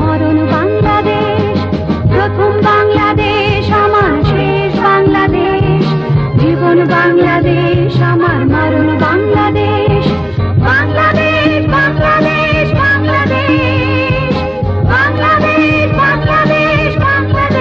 মরণ বাংলাদেশ, প্রথম বাংলাদেশ আমার শেষ বাংলাদেশ, জীবন বাংলাদেশ আমার মরণ বাংলাদেশ, বাংলাদেশ বাংলাদেশ বাংলাদেশ, বাংলাদেশ বাংলাদেশ বাংলাদেশ।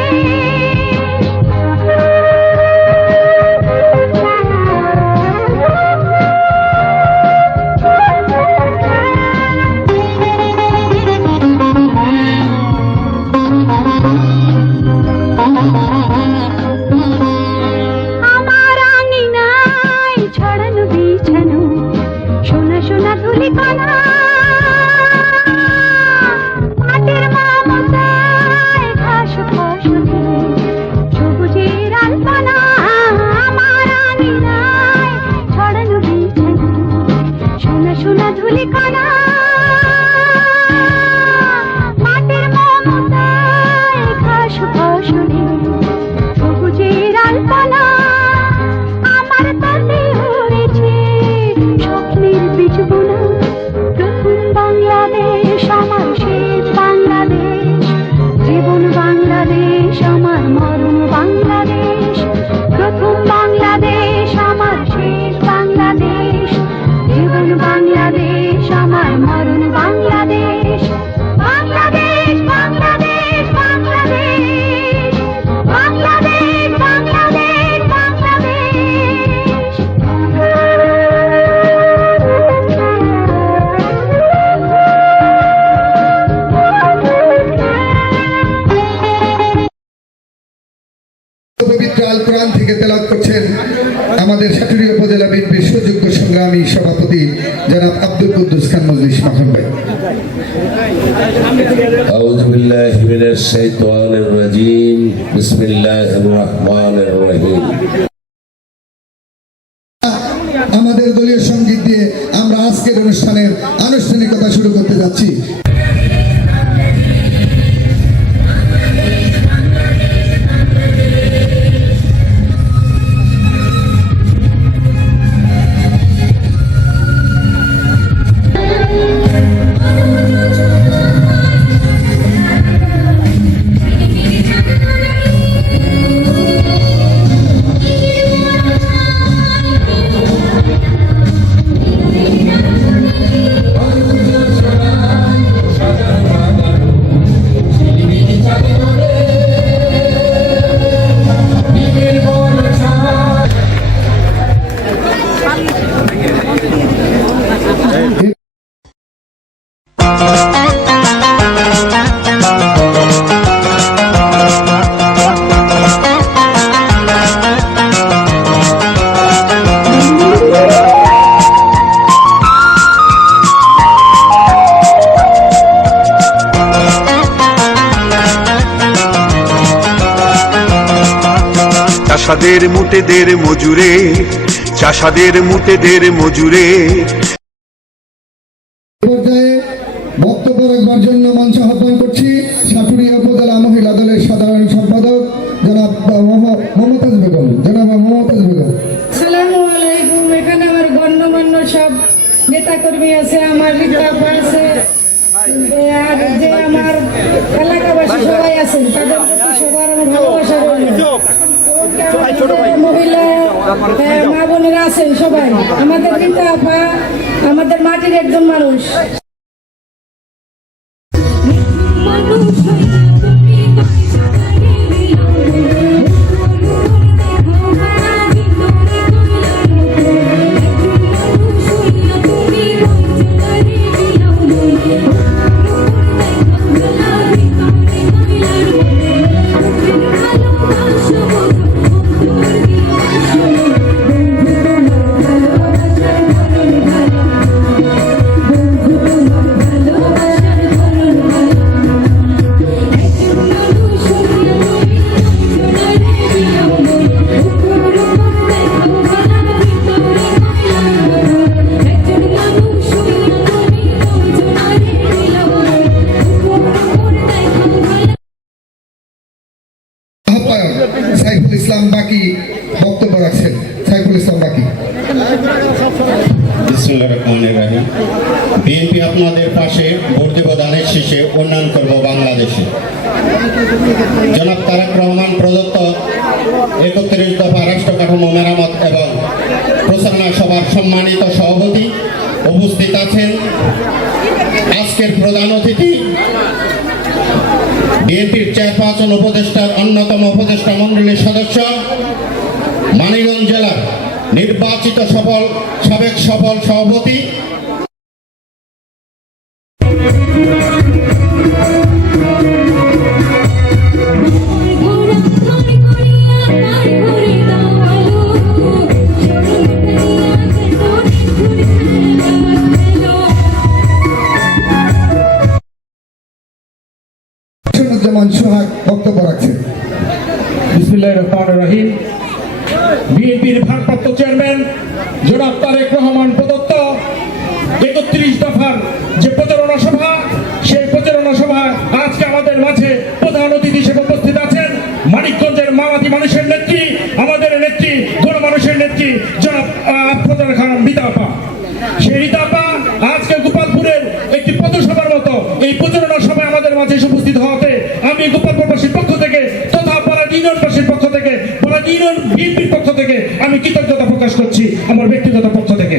আমার আঙিনায় ছড়ানো বিছানো সোনা সোনা ধুলিকণা, মাটির মমতায় ঘাস ফসলে সবুজের আলপনা। আমার আঙিনায় ছড়ানো বিছানো সোনা সোনা ধুলিকণা, মাটির মমতায় ঘাস ফসলে সবুজের আলপনা। আমার তাতে উড়েছে স্বপ্নের বীজগুলো, প্রথম বাংলাদেশ আমার শেষ বাংলাদেশ, জীবন বাংলাদেশ আমার মরণ বাংলাদেশ, প্রথম বাংলাদেশ আমার শেষ বাংলাদেশ, জীবন বাংলাদেশ আমার মরণ বাংলাদেশ, বাংলাদেশ বাংলাদেশ বাংলাদেশ, বাংলাদেশ বাংলাদেশ বাংলাদেশ। পবিত্র আল কোরআন থেকে তেলাওয়াত করছেন আমাদের সাটুরিয়া উপজেলা বিএনপির সুযোগ্য সংগ্রামী সভাপতি জনাব আব্দুল কুদ্দুস খান মজলিস মাখন ভাই। আউযু বিল্লাহি মিনাশ শাইতানির রাজীম, বিসমিল্লাহির রহমানির রহিম। আমাদের দলীয় সঙ্গীত দিয়ে আমরা আজকের অনুষ্ঠানের আনুষ্ঠানিকতা শুরু করতে যাচ্ছি। চাষাদের মুটেদের মজুরে, চাষাদের মুটেদের মজুরে। পর্যায়ে বক্তব্য রাখবার জন্য মঞ্চ আহ্বান করছি সাটুরিয়া উপজেলা মহিলা দলের সাধারণ সম্পাদক জনাব মমতাজ বেগম। জনাব মমতাজ বেগম। আসসালামু আলাইকুম। এখানে আমার গণ্যমান্য সব নেতা কর্মী আছে, আমার রিজার্ভ আছে, আর যে আমার এলাকাবাসী সবাই আছেন, তাদের প্রতি সবার আমার ভালোবাসা রইল। মহিলা মা বোনেরা আছেন সবাই, আমাদের রিতা আপা আমাদের মাটির একজন মানুষ। সাইফুল ইসলাম বাকি বক্তব্য রাখছেন। সাইফুল ইসলাম বাকি। বিসমিল্লাহির রহমানির রহিম। বিএনপি আপনাদের পাশে ভোট দেব ধানের শীষে, উন্নয়ন করব বাংলাদেশে। জনাব তারেক রহমান প্রদত্ত 31 দফা রাষ্ট্র কাঠামো মেরামত এবং প্রচারণা সভার সম্মানিত সভাপতি উপস্থিত আছেন। আজকের প্রধান অতিথি বিএনপির চেয়ারপারসন উপদেষ্টার অন্যতম উপদেষ্টা মণ্ডলীর সদস্য, মানিকগঞ্জ জেলার নির্বাচিত সাবেক সফল সভাপতি যেমন সোহাগ বক্তব্য রাখছেন। বিসমিল্লাহির রহমানির রহিম। বিএনপির ভারপ্রাপ্ত চেয়ারম্যান জনাব তারেক রহমান প্রদত্ত 31 দফার যে প্রচারণা সভা, সেই প্রচারণা সভা আজকে আমাদের মাঝে প্রধান অতিথি হিসেবে উপস্থিত আছেন মানিকগঞ্জের মামাতি মানুষের নেত্রী, আমাদের নেত্রী, গণমানুষের নেত্রী জনাব আফরোজা খানম রীতা আপা। সেই রীতা আপা আজকে গোপালপুরের একটি পথসভার মতো এই প্রচারণা সভায় আমাদের মাঝে এসে উপস্থিত হওয়াতে আমি গোপালপুরবাসীর পক্ষ থেকে তথা পাড়ার ইউনিয়নবাসীর পক্ষ থেকে, পাড়ার ইউনিয়ন বিএনপির পক্ষ থেকে আমি কৃতজ্ঞতা প্রকাশ করছি আমার ব্যক্তিগত পক্ষ থেকে।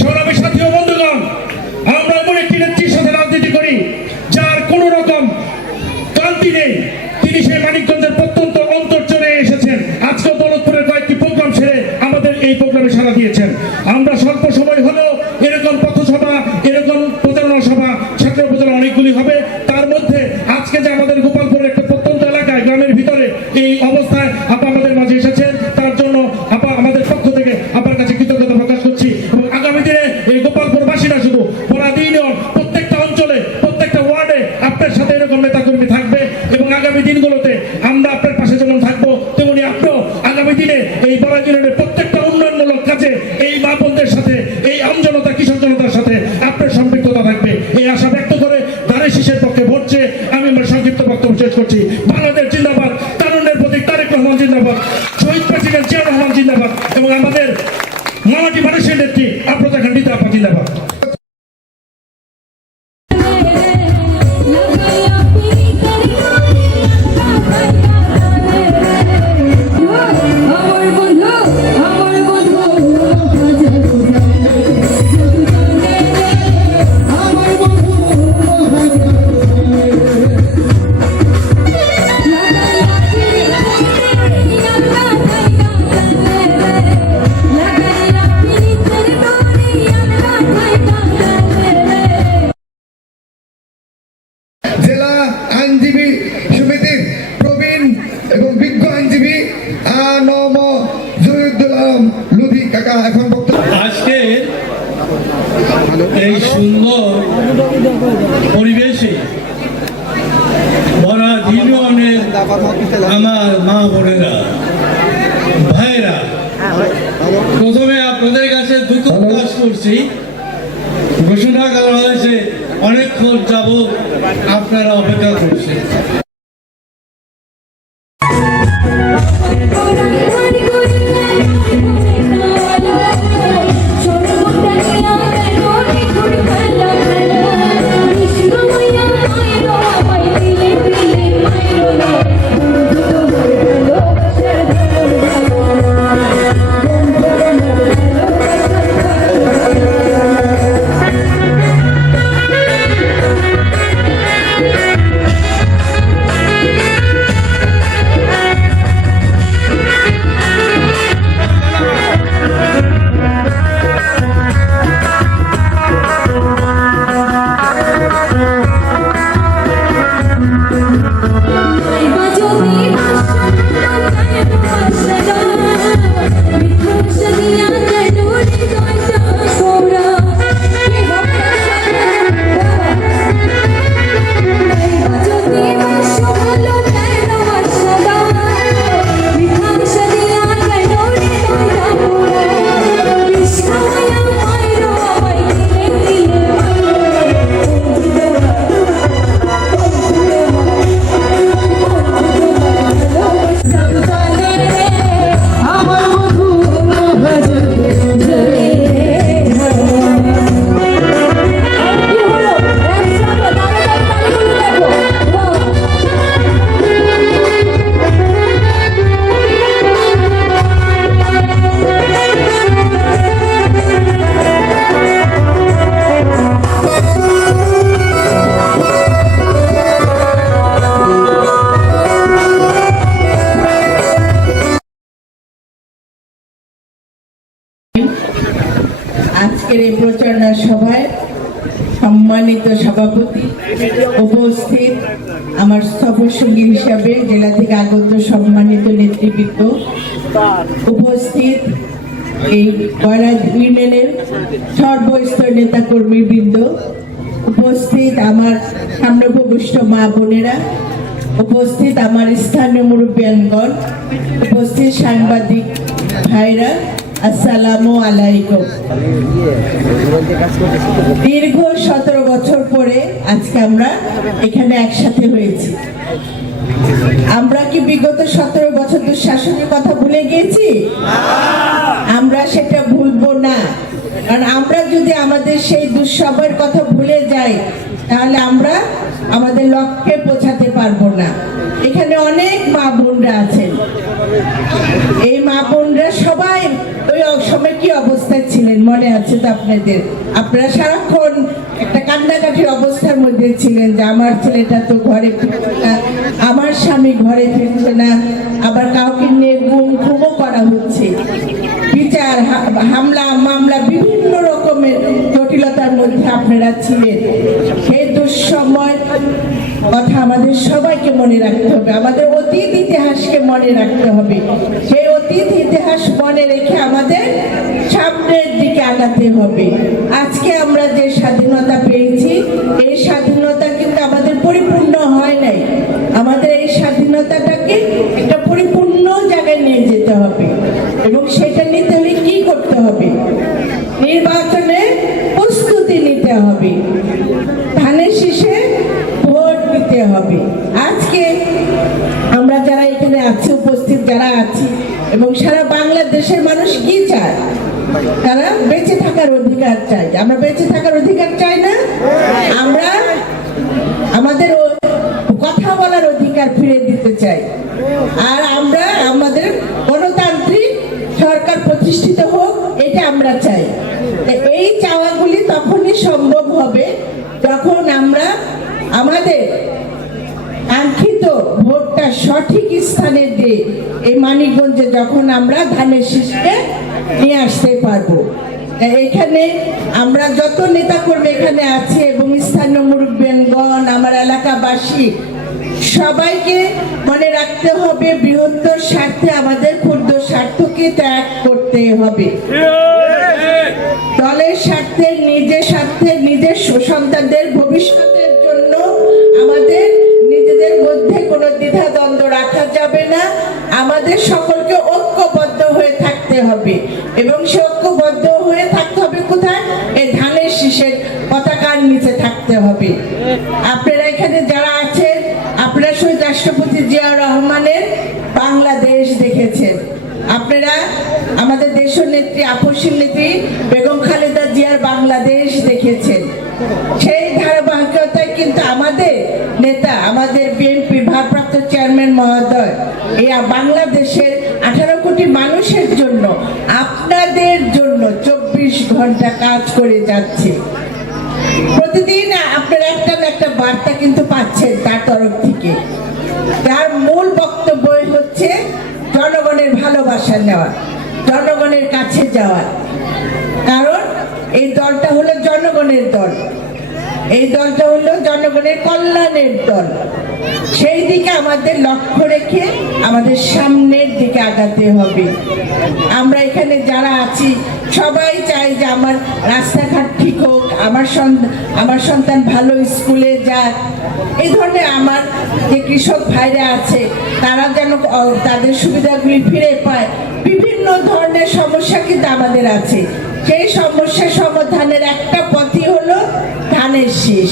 সংগ্রামী সাথী ও বন্ধুগণ, আমরা এমন একটি নেত্রীর সাথে রাজনীতি করি যার কোন রকম ক্লান্তি নেই। তিনি সেই মানিকগঞ্জের প্রত্যন্ত অন্তর চলে এসেছেন। আজকে দৌলতপুরের কয়েকটি প্রোগ্রাম ছেড়ে আমাদের এই প্রোগ্রামে সাড়া দিয়েছেন। আমরা স্বল্প সময় হলেও এরকম পথসভা, এরকম প্রচারণা সভা, ছাত্র প্রচারণা অনেকগুলি হবে। তার মধ্যে আজকে যে আমাদের গোপালপুরের একটা প্রত্যন্ত এলাকায়, গ্রামের ভিতরে এই অবস্থায় আপা আমাদের মাঝে এসেছেন, তার জন্য আপা আমাদের পক্ষ থেকে আপনার কাছে কৃতজ্ঞতা প্রকাশ করছি। এবং আগামী দিনে এই গোপালপুরবাসী না শুধু পরাদ ইউনিয়ন, প্রত্যেকটা অঞ্চলে, প্রত্যেকটা ওয়ার্ডে আপনার সাথে এরকম নেতাকর্মী থাকবে এবং আগামী দিনগুলোতে আমরা আপনার পাশে যেমন থাকবো তেমনি আপনিও আগামী দিনে এই পরাদ ইউনিয়নের প্রত্যেকটা উন্নয়নমূলক কাজে এই মা বোনদের সাথে, এই আমজনতা, কিশোর জনতার সাথে আপনার সম্পৃক্ততা থাকবে, এই আশা ব্যক্ত করে ধানের শীষের পক্ষে ভোট চেয়ে আমি আমার সংক্ষিপ্ত বক্তব্য শেষ করছি। বাংলাদেশ জিন্দাবাদ, তারুণ্যের প্রতীক তারেক রহমান জিন্দাবাদ, শহীদ প্রেসিডেন্ট জিয়া রহমান জিন্দাবাদ এবং আমাদের মামাটি মানুষের নেত্রী আফরোজা খান রীতা আপা জিন্দাবাদ। জেলা আইনজীবী সমিতির প্রবীণ এবং বিজ্ঞ আইনজীবী আনম জহিরুদ্দৌলা আলম লুধি কাকা এখন বক্তব্য। আজকে এই সুন্দর পরিবেশে বরাদ ইউনিয়নের আমার মা বোনেরা, ভাইরা, প্রথমে আপনাদের কাছে দুঃখ প্রকাশ করছি। ঘোষণা করা হয়েছে অনেকক্ষণ যাবৎ আপনারা অপেক্ষা করছেন। আজকের এই প্রচারণা সভায় সম্মানিত সভাপতি, উপস্থিত আমার সফরসঙ্গী হিসাবে জেলা থেকে আগত সম্মানিত নেতৃবৃন্দ, উপস্থিত এই বয়রাজ ইউনিয়নের সর্বস্তর নেতা কর্মীবৃন্দ, উপস্থিত আমার সামনেভূষ্ট মা বোনেরা, উপস্থিত আমার স্থানীয় মুরব্বিয়ানগণ, উপস্থিত সাংবাদিক ভাইরা, আসসালামু আলাইকুম। দীর্ঘ 17 বছর পরে আজকে আমরা এখানে একসাথে হয়েছি। আমরা কি বিগত 17 বছর দুঃশাসনের কথা ভুলে গিয়েছি? আমরা সেটা ভুলবো না, কারণ আমরা যদি আমাদের সেই দুঃসময়ের কথা ভুলে যাই তাহলে আমরা আমাদের লক্ষ্যে পৌঁছাতে পারবো না। এখানে অনেক মা বোনরা আছেন, এই মা বোনরা সবাই ওই সময় কি অবস্থায় ছিলেন মনে আছে তো আপনাদের? আপনারা সারাক্ষণ একটা কান্নাকাটির অবস্থার মধ্যে ছিলেন যে আমার ছেলেটা তো ঘরে ফিরছে না, আমার স্বামী ঘরে ফিরছে না, আবার কাউকে নিয়ে খুনও করা হচ্ছে, বিচার হামলা মামলা বিভিন্ন রকমের জটিলতার মধ্যে আপনারা ছিলেন। সেই দুঃসময় কথা আমাদের সবাইকে মনে রাখতে হবে, আমাদের অতীত ইতিহাসকে মনে রাখতে হবে। সেই অতীত ইতিহাস মনে রেখে আমাদের সামনের দিকে আগাতে হবে। আজকে আমরা যে স্বাধীনতা পেয়েছি, এই স্বাধীনতা কিন্তু আমাদের পরিপূর্ণ হয় নাই। আমাদের এই স্বাধীনতাটাকে একটা পরিপূর্ণ জায়গায় নিয়ে যেতে হবে, এবং সেটা নিতে হলে কি করতে হবে? নির্বাচনে প্রস্তুতি নিতে হবে, ধানের শীষে ভোট দিতে হবে। আজকে আমরা যারা এখানে আছি, উপস্থিত যারা আছি, এবং সারা বাংলাদেশের মানুষ কি চায়? তারা বেঁচে থাকার অধিকার চাই। আমরা বেঁচে থাকার অধিকার চাই না? আমরা আমাদের কথা বলার অধিকার ফিরে দিতে চাই, আর আমরা আমাদের গণতান্ত্রিক সরকার প্রতিষ্ঠিত হোক, এটা আমরা চাই। এই চাওয়াগুলি তখনই সম্ভব হবে যখন আমরা আমাদের কাঙ্ক্ষিত ভোটটা সঠিক স্থানে দিয়ে এই মানিকগঞ্জে যখন আমরা ধানের শীষকে নিয়ে আসতে পারবো। এখানে আমরা যত নেতা কর্মী এখানে আছি এবং স্থানীয় মুরব্বিয়ানগণ, আমার এলাকাবাসী, সবাইকে মনে রাখতে হবে বৃহত্তর স্বার্থে আমাদের ক্ষুদ্র স্বার্থকে ত্যাগ করতে হবে। দলের স্বার্থে, নিজের স্বার্থে, নিজের সন্তানদের ভবিষ্যতের জন্য আমাদের নিজেদের মধ্যে কোনো দ্বিধাদ্বন্দ্ব রাখা যাবে না। আমাদের সকলকে ঐক্যবদ্ধ হয়ে থাকতে হবে, এবং সে ঐক্যবদ্ধ হয়ে থাকতে হবে কোথায়? এই ধানের শীষের পতাকার নিচে থাকতে হবে। আপনারা এখানে যারা আছেন, আপনারা শহীদ রাষ্ট্রপতি জিয়াউর রহমানের বাংলাদেশ দেখেছেন, আপনারা আমাদের দেশনেত্রী আপসীর নেত্রী বেগম খালেদা জিয়ার বাংলাদেশ দেখেছেন। সেই ধারাবাহিকতায় কিন্তু আমাদের নেতা, আমাদের বিএনপি ভারপ্রাপ্ত চেয়ারম্যান মহোদয় এই বাংলাদেশের 18 কোটি মানুষের জন্য, আপনাদের জন্য 24 ঘন্টা কাজ করে যাচ্ছে। প্রতিদিন আপনারা একটা না একটা বার্তা কিন্তু পাচ্ছেন তার তরফ থেকে, যার মূল বক্তব্য হচ্ছে জনগণের ভালোবাসা নেওয়া, জনগণের কাছে যাওয়া। কারণ এই দলটা হলো জনগণের দল, এই দলটা হলো জনগণের কল্যাণের দল। সেই দিকে আমাদের লক্ষ্য রেখে আমাদের সামনের দিকে আগাতে হবে। আমরা এখানে যারা আছি সবাই চাই যে আমার রাস্তাঘাট ঠিক হোক, আমার সন্তান ভালো স্কুলে যাক, এই ধরনের আমার যে কৃষক ভাইরা আছে তারা যেন তাদের সুবিধাগুলি ফিরে পায়। বিভিন্ন ধরনের সমস্যা কিন্তু আমাদের আছে, সেই সমস্যা সমাধানের একটা পথই হলো ধানের শীষ।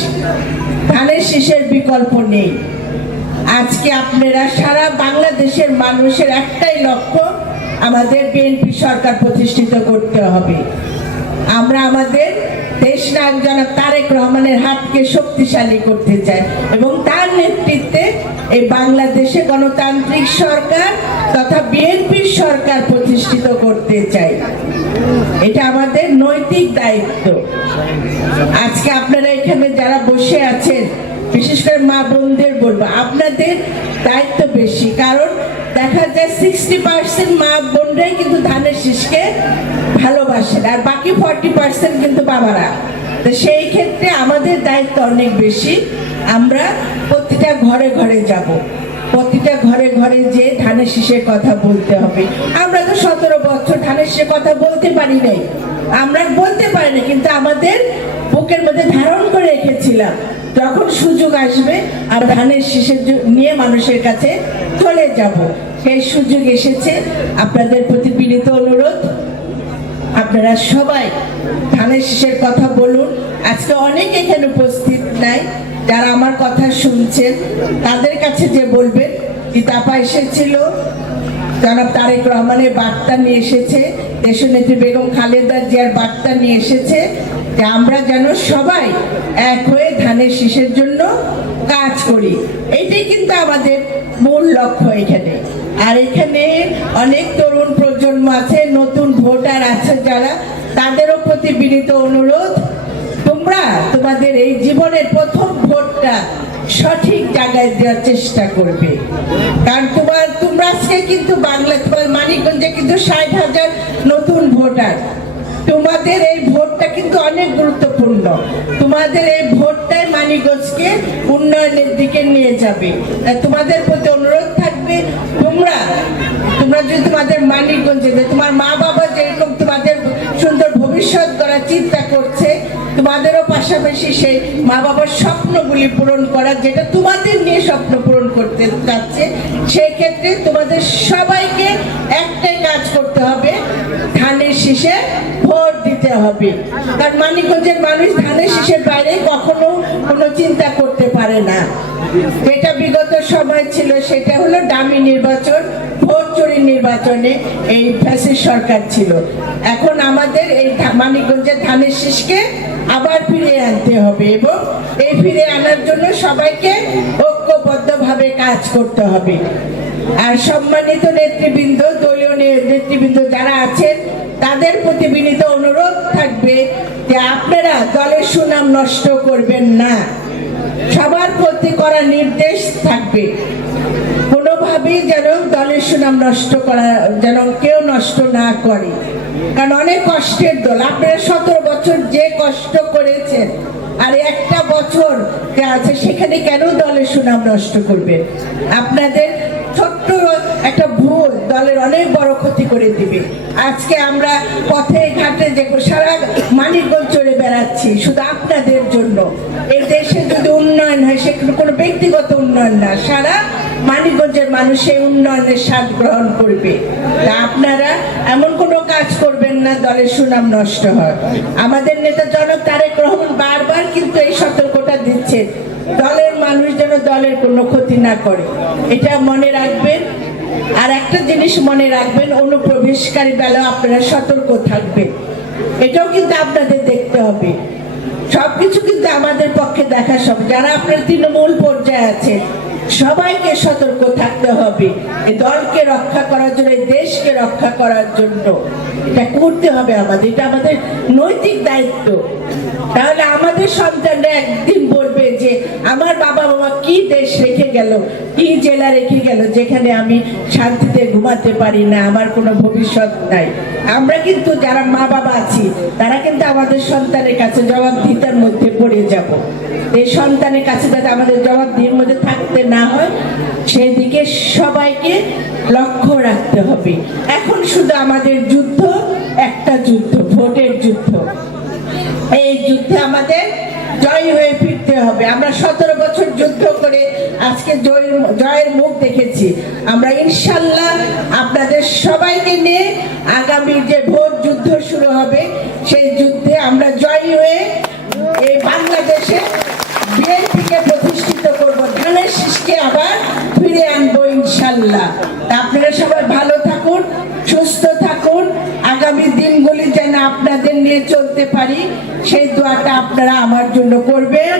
ধানের শীষের বিকল্প নেই। আজকে আপনারা সারা বাংলাদেশের মানুষের একটাই লক্ষ্য, আমাদের বিএনপি সরকার প্রতিষ্ঠিত করতে হবে। আমরা আমাদের দেশ নায়ক জনাব তারেক রহমানের হাতকে শক্তিশালী করতে চাই, এবং তার নেতৃত্বে এই বাংলাদেশে গণতান্ত্রিক সরকার তথা বিএনপির সরকার প্রতিষ্ঠিত করতে চাই। এটা আমাদের নৈতিক দায়িত্ব। আজকে আপনারা এখানে যারা বসে আছেন, বিশেষ করে মা বোনদের বলবো, আপনাদের দায়িত্ব বেশি। কারণ দেখা যায় 60% মা বোন বোনরাই কিন্তু ধানের শীষকে ভালোবাসেন, আর বাকি 40% কিন্তু বাবারা। তো সেই ক্ষেত্রে আমাদের দায়িত্ব অনেক বেশি। আমরা প্রতিটা ঘরে ঘরে যাব, প্রতিটা ঘরে ঘরে যে ধানের শীষের কথা বলতে হবে। আমরা তো 17 বছর ধানের শীষের কথা বলতে পারি নাই, আমরা বলতে পারি না, কিন্তু আমাদের বুকের মধ্যে ধারণ করে রেখেছিলাম যখন সুযোগ আসবে আর ধানের শীষের নিয়ে মানুষের কাছে চলে যাব। সেই সুযোগ এসেছে। আপনাদের প্রতি বিনীত অনুরোধ, আপনারা সবাই ধানের শীষের কথা বলুন। আজকে অনেক এখানে উপস্থিত নাই, যারা আমার কথা শুনছেন তাদের কাছে যে বলবেন, ইতাপা এসেছিল, জনাব তারেক রহমানের বার্তা নিয়ে এসেছে, দেশনেত্রী বেগম খালেদা জিয়ার বার্তা নিয়ে এসেছে যে আমরা যেন সবাই এক হয়ে ধানের শীষের জন্য কাজ করি। এইটাই কিন্তু আমাদের মূল লক্ষ্য এখানে। আর এখানে অনেক তরুণ প্রজন্ম আছে, নতুন ভোটার আছে যারা, তাদেরও প্রতি বিনীত অনুরোধ, তোমরা তোমাদের এই জীবনের প্রথম ভোটটা সঠিক জায়গায় দেওয়ার চেষ্টা করবে। কারণ তোমরা আজকে কিন্তু তোমার মানিকগঞ্জে কিন্তু 60,000 নতুন ভোটার। তোমাদের এই ভোটটা কিন্তু অনেক গুরুত্বপূর্ণ। তোমাদের এই ভোটটাই মানিকগঞ্জকে উন্নয়নের দিকে নিয়ে যাবে। তোমাদের প্রতি অনুরোধ থাকবে, তোমরা যদি তোমাদের মানিকগঞ্জে তোমার মা বাবা যেরকম তোমাদের সুন্দর ভবিষ্যৎ গড়ার চিন্তা করছে, তোমাদেরও পাশাপাশি সেই মা বাবার স্বপ্নগুলি পূরণ করা, যেটা তোমাদের নিয়ে স্বপ্ন পূরণ করতে যাচ্ছে, সেই ক্ষেত্রে তোমাদের সবাইকে একটাই কাজ করতে হবে, ধানের শীষে ভোট দিতে হবে। কারণ মানিকগঞ্জের মানুষ ধানের শীষের বাইরে কখনো কোনো চিন্তা করতে পারে না। যেটা বিগত সময় ছিল সেটা হলো ডামি নির্বাচন, ভোট চুরি নির্বাচনে এই ফ্যাসিস্ট সরকার ছিল। এখন আমাদের এই মানিকগঞ্জের ধানের শীষকে আবার ফিরিয়ে আনতে হবে, এবং এই ফিরিয়ে আনার জন্য সবাইকে ঐক্যবদ্ধভাবে কাজ করতে হবে। আর সম্মানিত নেতৃবৃন্দ, দলীয় নেতৃবৃন্দ যারা আছেন, তাদের প্রতি বিনীত অনুরোধ থাকবে যে আপনারা দলের সুনাম নষ্ট করবেন না। সবার প্রতি করা নির্দেশ থাকবে, কোনোভাবেই যেন দলের সুনাম নষ্ট করা যেন কেউ নষ্ট না করে। কারণ অনেক কষ্টের দল, আপনারা 17 বছর যে কষ্ট করেছেন, আর একটা বছর আছে সেখানে কেন দলের সুনাম নষ্ট করবেন? আপনাদের ছোট্ট একটা ভুল দলের অনেক বড় ক্ষতি করে দিবে। আজকে আমরা পথে ঘাটে যে সারা মানিকগঞ্জ চড়ে বেড়াচ্ছি শুধু আপনাদের জন্য। এই দেশে যদি উন্নয়ন হয়, সেখানে কোনো ব্যক্তিগত উন্নয়ন না, সারা মানিকগঞ্জের মানুষ এই উন্নয়নের স্বাদ গ্রহণ করবে। তা আপনারা এমন কোনো কাজ করবেন না দলের সুনাম নষ্ট হয়। আমাদের নেতা জনাব তারেক রহমান বারবার কিন্তু এই সতর্কতা দিচ্ছে, দলের মানুষ যেন দলের কোনো ক্ষতি না করে, এটা মনে রাখবেন। আর একটা জিনিস মনে রাখবেন, অনুপ্রবেশকারী বেলায় আপনারা সতর্ক থাকবেন, এটাও কিন্তু আপনাদের দেখতে হবে। সবকিছু কিন্তু আমাদের পক্ষে দেখা সব, যারা আপনার তৃণমূল পর্যায়ে আছে সবাইকে সতর্ক থাকতে হবে। এই দলকে রক্ষা করার জন্য, এই দেশকে রক্ষা করার জন্য এটা করতে হবে আমাদের, এটা আমাদের নৈতিক দায়িত্ব। তাহলে আমাদের সন্তানরা একদিন বলবে যে আমার বাবা মামা কি দেশ রেখে গেল, কি জেলা রেখে গেল, যেখানে আমি শান্তিতে ঘুমাতে পারি না, আমার কোনো ভবিষ্যৎ নাই। আমরা কিন্তু যারা মা বাবা আছি তারা কিন্তু আমাদের সন্তানের কাছে জবাবদিহিতার মধ্যে পড়ে যাব। এই সন্তানের কাছে যাতে আমাদের জবাবদিহির মধ্যে থাকতে না হয়, সেদিকে সবাইকে লক্ষ্য রাখতে হবে। এখন শুধু আমাদের যুদ্ধ একটা যুদ্ধ, ভোটের যুদ্ধ। এই যুদ্ধে আমাদের জয় হয়ে ফিরতে হবে। আমরা 17 বছর যুদ্ধ করে আজকে জয়ের মুখ দেখেছি। আমরা ইনশাল্লাহ আপনাদের সবাইকে নিয়ে আগামী যে ভোট যুদ্ধ শুরু হবে, সেই যুদ্ধে আমরা জয়ী হয়ে এই বাংলাদেশে বিএনপিকে প্রতিষ্ঠিত করব, ধানের শীষকে আবার ফিরে আনবো ইনশাল্লাহ। আপনারা সবাই ভালো থাকুন, সুস্থ থাকুন, আগামী দিনগুলি যেন আপনাদের নিয়ে চলতে পারি সেই দোয়াটা আপনারা আমার জন্য করবেন।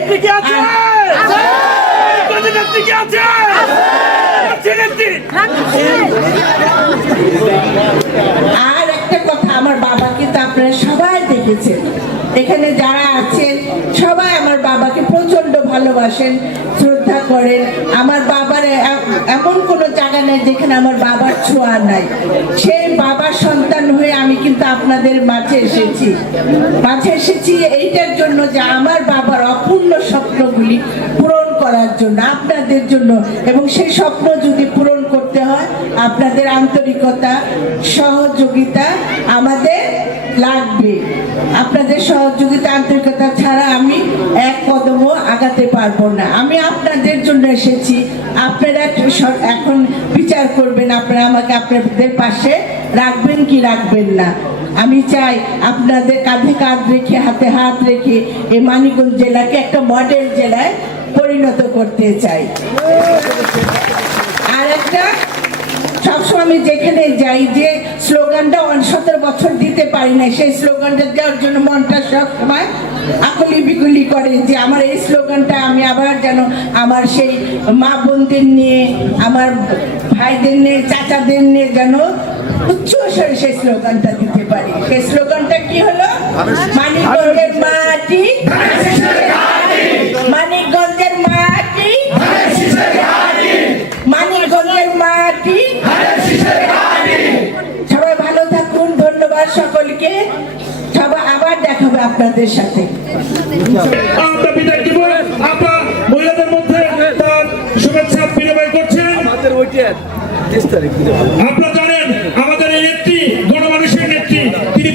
আর একটা কথা, আমার বাবাকে তো আপনারা সবাই দেখেছেন, এখানে যারা আছেন সবাই আমার বাবাকে প্রচন্ড ভালোবাসেন, শ্রদ্ধা করেন। আমার বাবার এমন কোনো জায়গা নেই যেখানে আমার বাবার ছোঁয়া নাই। সেই বাবার সন্তান হয়ে আমি কিন্তু আপনাদের মাঝে এসেছি এইটার জন্য যে আমার বাবার অপূর্ণ স্বপ্নগুলি পূরণ করার জন্য, আপনাদের জন্য। এবং সেই স্বপ্ন যদি পূরণ করতে হয় আপনাদের আন্তরিকতা, সহযোগিতা আমাদের লাগবে। আপনাদের সহযোগিতা, আন্তরিকতা ছাড়া আমি এক কদমও আগাতে পারবো না। আমি আপনাদের জন্য এসেছি, আপনারা এখন বিচার করবেন, আপনারা আমাকে আপনাদের পাশে রাখবেন কি রাখবেন না। আমি চাই আপনাদের কাঁধে কাঁধ রেখে, হাতে হাত রেখে এই মানিকগঞ্জ জেলাকে একটা মডেল জেলায় পরিণত করতে চাই। আর একটা সবসময় আমি যেখানে যাই যে স্লোগানটা 17 বছর দিতে পারি না, সেই স্লোগানটা দেওয়ার জন্য মনটা সবসময় আকুলি বিকুলি করে যে আমার এই স্লোগানটা আমি আবার যেন আমার সেই মা বোনদের নিয়ে, আমার ভাইদের নিয়ে, চাচাদের নিয়ে যেন উচ্চ স্বরে সেই স্লোগানটা দিতে পারি। সেই স্লোগানটা কি হলো? মানিকগঞ্জের মাটি, মানিকগঞ্জের মাটি, মানিকগঞ্জের মাটি। সবাই ভালো থাকুন, ধন্যবাদ সকলকে। সবাই আবার দেখা হবে আপনাদের সাথে। আমরা বিদায় দিব। আপনারা মহিলাদের মধ্যে তার শুভেচ্ছা বিনিময় করছেন। আপনারা জানেন আমাদের এই নেত্রী, গণমানুষের নেত্রী, তিনি